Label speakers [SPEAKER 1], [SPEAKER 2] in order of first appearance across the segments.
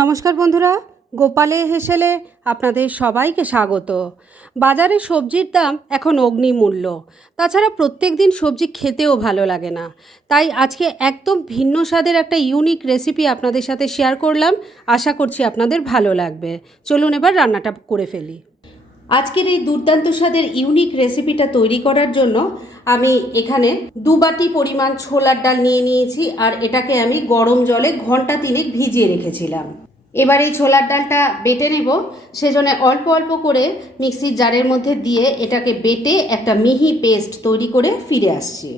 [SPEAKER 1] নমস্কার বন্ধুরা, গোপালে হেসেলে আপনাদের সবাইকে স্বাগত। বাজারে সবজির দাম এখন অগ্নিমূল্য। তাছাড়া প্রত্যেক দিন সবজি খেতেও ভালো লাগে না। তাই আজকে একদম ভিন্ন স্বাদের একটা ইউনিক রেসিপি আপনাদের সাথে শেয়ার করলাম। আশা করছি আপনাদের ভালো লাগবে। চলুন এবার রান্নাটা করে ফেলি। আজকের এই দুর্দান্ত স্বাদের ইউনিক রেসিপিটা তৈরি করার জন্য আমি এখানে দু বাটি পরিমাণ ছোলার ডাল নিয়ে নিয়েছি আর এটাকে আমি গরম জলে ঘণ্টা তিনেক ভিজিয়ে রেখেছিলাম। এবার এই ছোলার ডালটা বেটে নেব। সেজন্য অল্প অল্প করে মিক্সির জারের মধ্যে দিয়ে এটাকে বেটে একটা মিহি পেস্ট তৈরি করে ফিরে আসছি।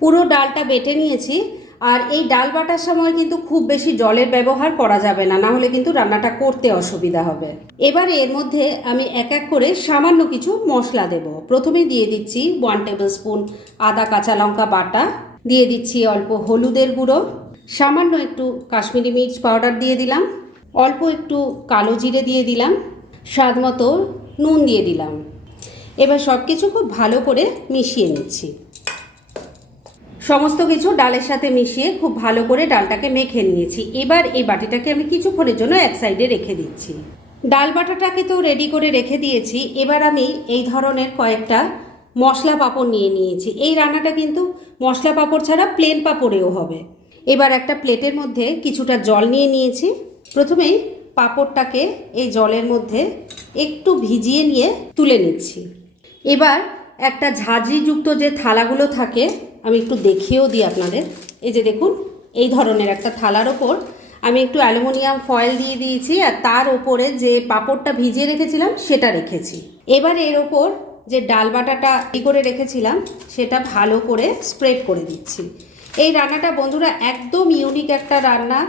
[SPEAKER 1] পুরো ডালটা বেটে নিয়েছি। আর এই ডাল বাটার সময় কিন্তু খুব বেশি জলের ব্যবহার করা যাবে না না হলে কিন্তু রান্নাটা করতে অসুবিধা হবে। এবারে এর মধ্যে আমি এক এক করে সামান্য কিছু মশলা দেব। প্রথমে দিয়ে দিচ্ছি ওয়ান টেবিল স্পুন আদা, কাঁচা লঙ্কা বাটা, দিয়ে দিচ্ছি অল্প হলুদের গুঁড়ো, সামান্য একটু কাশ্মীরি মির্চ পাউডার দিয়ে দিলাম, অল্প একটু কালো জিরে দিয়ে দিলাম, স্বাদ মতো নুন দিয়ে দিলাম। এবার সব কিছু খুব ভালো করে মিশিয়ে নিচ্ছি। সমস্ত কিছু ডালের সাথে মিশিয়ে খুব ভালো করে ডালটাকে মেখে নিয়েছি। এবার এই বাটিটাকে আমি কিছুক্ষণের জন্য এক সাইডে রেখে দিচ্ছি। ডাল বাটাটাকে তো রেডি করে রেখে দিয়েছি। এবার আমি এই ধরনের কয়েকটা মশলা পাঁপড় নিয়ে নিয়েছি। এই রান্নাটা কিন্তু মশলা পাঁপড় ছাড়া প্লেন পাঁপড়েও হবে। এবার একটা প্লেটের মধ্যে কিছুটা জল নিয়ে নিয়েছি। প্রথমেই পাঁপড়টাকে এই জলের মধ্যে একটু ভিজিয়ে নিয়ে তুলে নিচ্ছি। এবার একটা ঝাঁঝরিযুক্ত যে থালাগুলো থাকে আমি একটু দেখিয়েও দিই আপনাদের। এই যে দেখুন, এই ধরনের একটা থালার ওপর আমি একটু অ্যালুমিনিয়াম ফয়েল দিয়ে দিয়েছি আর তার ওপরে যে পাপড়টা ভিজিয়ে রেখেছিলাম সেটা রেখেছি। এবার এর ওপর যে ডাল বাটাটা ই করে রেখেছিলাম, সেটা ভালো করে স্প্রেড করে দিচ্ছি। এই রান্নাটা বন্ধুরা একদম ইউনিক একটা রান্না।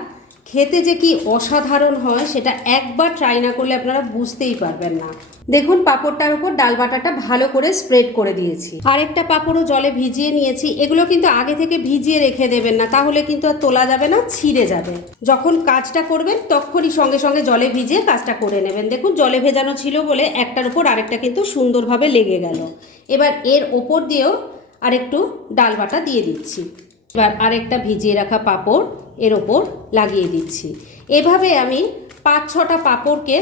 [SPEAKER 1] খেতে যে কি অসাধারণ হয়, সেটা একবার ট্রাই না করলে আপনারা বুঝতেই পারবেন না। দেখুন, পাঁপড়টার উপর ডাল বাটাটা ভালো করে স্প্রেড করে দিয়েছি। আরেকটা পাঁপড়ও জলে ভিজিয়ে নিয়েছি। এগুলো কিন্তু আগে থেকে ভিজিয়ে রেখে দেবেন না, তাহলে কিন্তু আর তোলা যাবে না, ছিঁড়ে যাবে। যখন কাজটা করবেন, তখনই সঙ্গে সঙ্গে জলে ভিজিয়ে কাজটা করে নেবেন। দেখুন, জলে ভেজানো ছিল বলে একটার উপর আরেকটা কিন্তু সুন্দরভাবে লেগে গেল। এবার এর ওপর দিয়েও আরেকটু ডাল বাটা দিয়ে দিচ্ছি। এবার আরেকটা ভিজিয়ে রাখা পাঁপড়। এর ওপর লাগিয়ে দিচ্ছি। এভাবে আমি পাঁচ ছটা পাঁপড়কে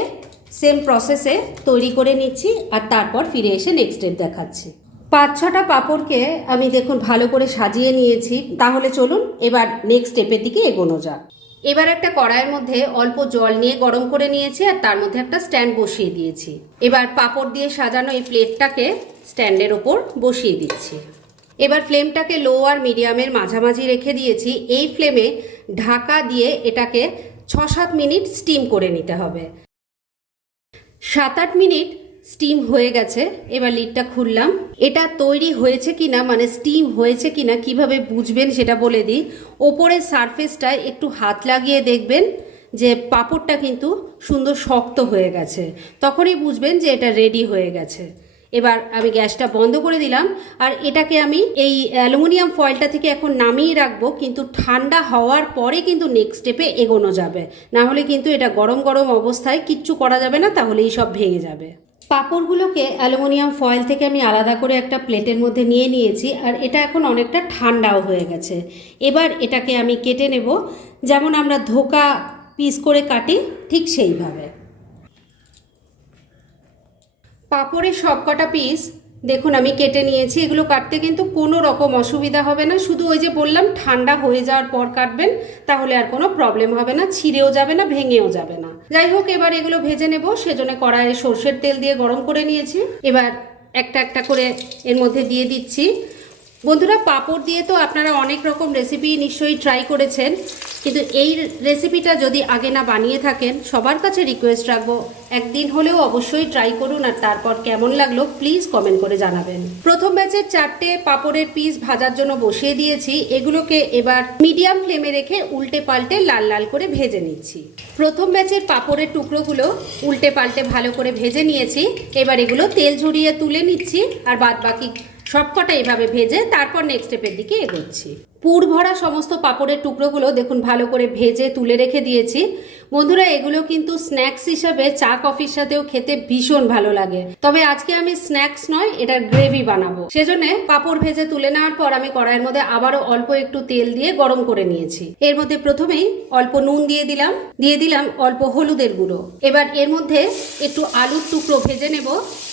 [SPEAKER 1] সেম প্রসেসে তৈরি করে নিচ্ছি আর তারপর ফিরে এসে নেক্সট স্টেপ দেখাচ্ছি। পাঁচ ছটা পাঁপড়কে আমি দেখুন ভালো করে সাজিয়ে নিয়েছি। তাহলে চলুন এবার নেক্সট স্টেপের দিকে এগোনো যাক। এবার একটা কড়াইয়ের মধ্যে অল্প জল নিয়ে গরম করে নিয়েছি আর তার মধ্যে একটা স্ট্যান্ড বসিয়ে দিয়েছি। এবার পাঁপড় দিয়ে সাজানো এই প্লেটটাকে স্ট্যান্ডের ওপর বসিয়ে দিচ্ছি। এবার ফ্লেমটাকে লো আর মিডিয়ামের মাঝামাঝি রেখে দিয়েছি। এই ফ্লেমে ঢাকা দিয়ে এটাকে ছ সাত মিনিট স্টিম করে নিতে হবে। সাত আট মিনিট স্টিম হয়ে গেছে, এবার লিডটা খুললাম। এটা তৈরি হয়েছে কি না মানে স্টিম হয়েছে কি না কীভাবে বুঝবেন সেটা বলে দিই। ওপরের সারফেসটায় একটু হাত লাগিয়ে দেখবেন যে পাঁপড়টা কিন্তু সুন্দর শক্ত হয়ে গেছে। তখনই বুঝবেন যে এটা রেডি হয়ে গেছে। এবার আমি গ্যাসটা বন্ধ করে দিলাম। আর এটাকে আমি এই অ্যালুমিনিয়াম ফয়েলটা থেকে এখন নামিয়ে রাখব, কিন্তু ঠান্ডা হওয়ার পরে কিন্তু নেক্সট স্টেপে এগোনো যাবে। না হলে কিন্তু এটা গরম গরম অবস্থায় কিচ্ছু করা যাবে না, তাহলেই সব ভেঙে যাবে। পাঁপড়গুলোকে অ্যালুমিনিয়াম ফয়েল থেকে আমি আলাদা করে একটা প্লেটের মধ্যে নিয়ে নিয়েছি, আর এটা এখন অনেকটা ঠান্ডাও হয়ে গেছে। এবার এটাকে আমি কেটে নেব। যেমন আমরা ধোকা পিস করে কাটি, ঠিক সেইভাবে। পাঁপড়ের সবকটা পিস দেখুন আমি কেটে নিয়েছি, এগুলো কাটতে কিন্তু কোনো রকম অসুবিধা হবে না। শুধু ওই যে বললাম, ঠান্ডা হয়ে যাওয়ার পর কাটবেন, তাহলে আর কোনো প্রবলেম হবে না, ছিঁড়েও যাবে না, ভেঙেও যাবে না। যাই হোক, এবার এগুলো ভেজে নেব, সেজন্য কড়াইয়ে সর্ষের তেল দিয়ে গরম করে নিয়েছি। এবার একটা একটা করে এর মধ্যে দিয়ে দিচ্ছি। বন্ধুরা, পাঁপড় দিয়ে তো আপনারা অনেক রকম রেসিপি নিশ্চয়ই ট্রাই করেছেন, কিন্তু এই রেসিপিটা যদি আগে না বানিয়ে থাকেন, সবার কাছে রিকোয়েস্ট রাখব, একদিন হলেও অবশ্যই ট্রাই করুন আর তারপর কেমন লাগল প্লিজ কমেন্ট করে জানাবেন। প্রথম ব্যাচের চারটে পাঁপড়ের পিস ভাজার জন্য বসিয়ে দিয়েছি, এগুলোকে এবার মিডিয়াম ফ্লেমে রেখে উল্টে পাল্টে লাল লাল করে ভেজে নিচ্ছি। প্রথম ব্যাচের পাঁপড়ের টুকরোগুলো উল্টে পাল্টে ভালো করে ভেজে নিয়েছি, এবার এগুলো তেল ঝরিয়ে তুলে নিচ্ছি, আর বাদ বাকি সবকটা এভাবে ভেজে তারপর নেক্সট স্টেপের দিকে এগোচ্ছি। পুর ভরা সমস্ত পাঁপড়ের টুকরোগুলো দেখুন, ভালো করে ভেজে তুলে রেখে দিয়েছি। বন্ধুরা, এগুলো কিন্তু স্ন্যাক্স হিসাবে চা কফির সাথেও খেতে ভীষণ ভালো লাগে। তবে আজকে আমি স্ন্যাক্স নয় এটা গ্রেভি বানাবো। সেজন্য পাঁপড় ভেজে তুলে নেওয়ার পর আমি কড়াইয়ের মধ্যে আবারও অল্প একটু তেল দিয়ে গরম করে নিয়েছি। এর মধ্যে প্রথমেই অল্প নুন দিয়ে দিলাম দিয়ে দিলাম অল্প হলুদের গুঁড়ো। এবার এর মধ্যে একটু আলুর টুকরো ভেজে নেব,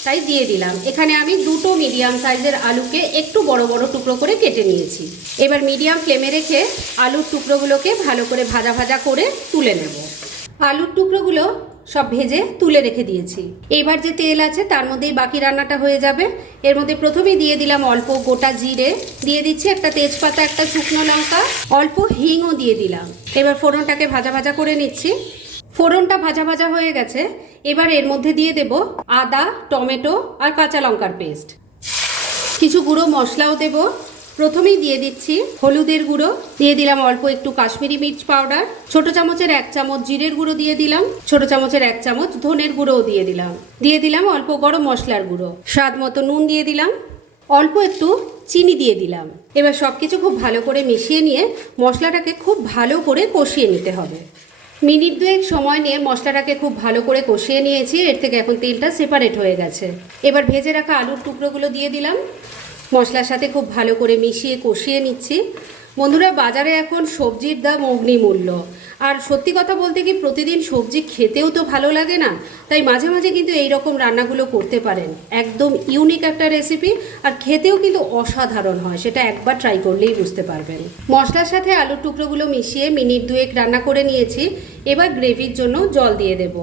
[SPEAKER 1] তাই দিয়ে দিলাম। এখানে আমি দুটো মিডিয়াম সাইজের আলুকে একটু বড় বড় টুকরো করে কেটে নিয়েছি। এবার মিডিয়াম ফ্লেমে রেখে আলুর টুকরোগুলোকে ভালো করে ভাজা ভাজা করে তুলে নেব। আলুর টুকরোগুলো সব ভেজে তুলে রেখে দিয়েছি। এবার যে তেল আছে তার মধ্যেই বাকি রান্নাটা হয়ে যাবে। এর মধ্যে প্রথমেই দিয়ে দিলাম অল্প গোটা জিরে। দিয়ে দিচ্ছি একটা তেজপাতা, একটা শুকনো লঙ্কা। অল্প হিংও দিয়ে দিলাম। এবার ফোড়নটাকে ভাজা ভাজা করে নিচ্ছি। ফোড়নটা ভাজা ভাজা হয়ে গেছে। এবার এর মধ্যে দিয়ে দেব আদা, টমেটো আর কাঁচা লঙ্কার পেস্ট। কিছু গুঁড়ো মশলাও দেব। প্রথমেই দিয়ে দিচ্ছি হলুদের গুঁড়ো। দিয়ে দিলাম অল্প একটু কাশ্মীরি মির্চ পাউডার। ছোট চামচের এক চামচ জিরের গুঁড়ো দিয়ে দিলাম। ছোট চামচের এক চামচ ধনের গুঁড়োও দিয়ে দিলাম। দিয়ে দিলাম অল্প গরম মশলার গুঁড়ো। স্বাদ মতো নুন দিয়ে দিলাম। অল্প একটু চিনি দিয়ে দিলাম। এবার সব কিছু খুব ভালো করে মিশিয়ে নিয়ে মশলাটাকে খুব ভালো করে কষিয়ে নিতে হবে। মিনিট দুয়েক সময় নিয়ে মশলাটাকে খুব ভালো করে কষিয়ে নিয়েছি। এর থেকে এখন তেলটা সেপারেট হয়ে গেছে। এবার ভেজে রাখা আলুর টুকরোগুলো দিয়ে দিলাম। মশলার সাথে খুব ভালো করে মিশিয়ে কষিয়ে নিচ্ছি। বন্ধুরা, বাজারে এখন সবজির দাম অগ্নিমূল্য। আর সত্যি কথা বলতে কি, প্রতিদিন সবজি খেতেও তো ভালো লাগে না, তাই মাঝে মাঝে কিন্তু এই রকম রান্নাগুলো করতে পারেন। একদম ইউনিক একটা রেসিপি আর খেতেও কিন্তু অসাধারণ হয়, সেটা একবার ট্রাই করলেই বুঝতে পারবেন। মশলার সাথে আলুর টুকরোগুলো মিশিয়ে মিনিট দুয়েক রান্না করে নিয়েছি, এবার গ্রেভির জন্য জল দিয়ে দেব।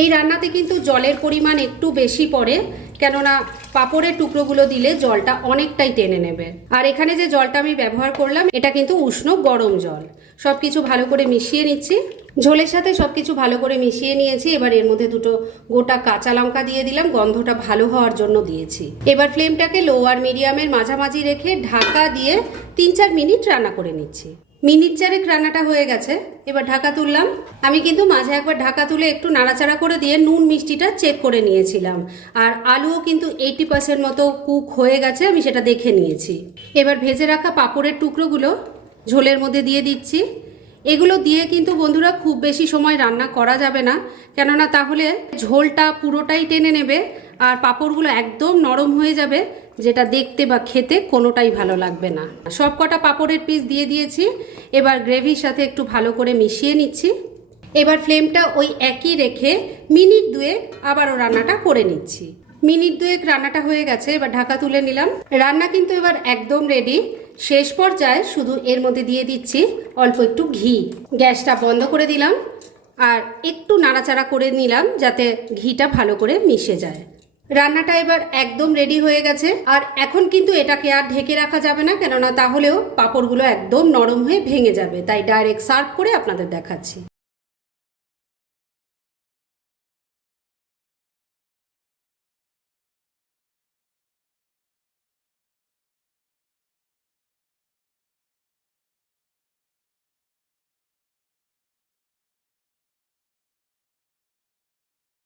[SPEAKER 1] এই রান্নাতে কিন্তু জলের পরিমাণ একটু বেশি পড়ে কেননা পাপড়ের টুকরোগুলো দিলে জলটা অনেকটাই টেনে নেবে। আর এখানে যে জলটা আমি ব্যবহার করলাম, এটা কিন্তু উষ্ণ গরম জল। সব কিছু ভালো করে মিশিয়ে নিচ্ছি। ঝোলের সাথে সব কিছু ভালো করে মিশিয়ে নিয়েছি। এবার এর মধ্যে দুটো গোটা কাঁচা লঙ্কা দিয়ে দিলাম। গন্ধটা ভালো হওয়ার জন্য দিয়েছি। এবার ফ্লেমটাকে লো আর মিডিয়ামের মাঝামাঝি রেখে ঢাকা দিয়ে তিন চার মিনিট রান্না করে নিচ্ছি। মিনিট চারেক রান্নাটা হয়ে গেছে, এবার ঢাকা তুললাম। আমি কিন্তু মাঝে একবার ঢাকা তুলে একটু নাড়াচাড়া করে দিয়ে নুন মিষ্টিটা চেক করে নিয়েছিলাম। আর আলুও কিন্তু এইটি পার্সেন্ট মতো কুক হয়ে গেছে, আমি সেটা দেখে নিয়েছি। এবার ভেজে রাখা পাঁপড়ের টুকরোগুলো ঝোলের মধ্যে দিয়ে দিচ্ছি। এগুলো দিয়ে কিন্তু বন্ধুরা খুব বেশি সময় রান্না করা যাবে না, কেননা তাহলে ঝোলটা পুরোটাই টেনে নেবে আর পাঁপড়গুলো একদম নরম হয়ে যাবে। যেটা দেখতে বা খেতে কোনোটাই ভালো লাগবে না। সব কটা পাঁপড়ের পিস দিয়ে দিয়েছি। এবার গ্রেভির সাথে একটু ভালো করে মিশিয়ে নিচ্ছি। এবার ফ্লেমটা ওই একই রেখে মিনিট দুয়েক আবারও রান্নাটা করে নিচ্ছি। মিনিট দুয়েক রান্নাটা হয়ে গেছে, এবার ঢাকা তুলে নিলাম। রান্না কিন্তু এবার একদম রেডি শেষ পর্যায়ে শুধু এর মধ্যে দিয়ে দিচ্ছি অল্প একটু ঘি। গ্যাসটা বন্ধ করে দিলাম আর একটু নাড়াচাড়া করে নিলাম যাতে ঘিটা ভালো করে মিশে যায়। রান্নাটা এবার একদম রেডি হয়ে গেছে। আর এখন কিন্তু এটাকে আর ঢেকে রাখা যাবে না, কেননা তাহলেও পাঁপড়গুলো একদম নরম হয়ে ভেঙে যাবে। তাই ডাইরেক্ট সার্ভ করে আপনাদের দেখাচ্ছি।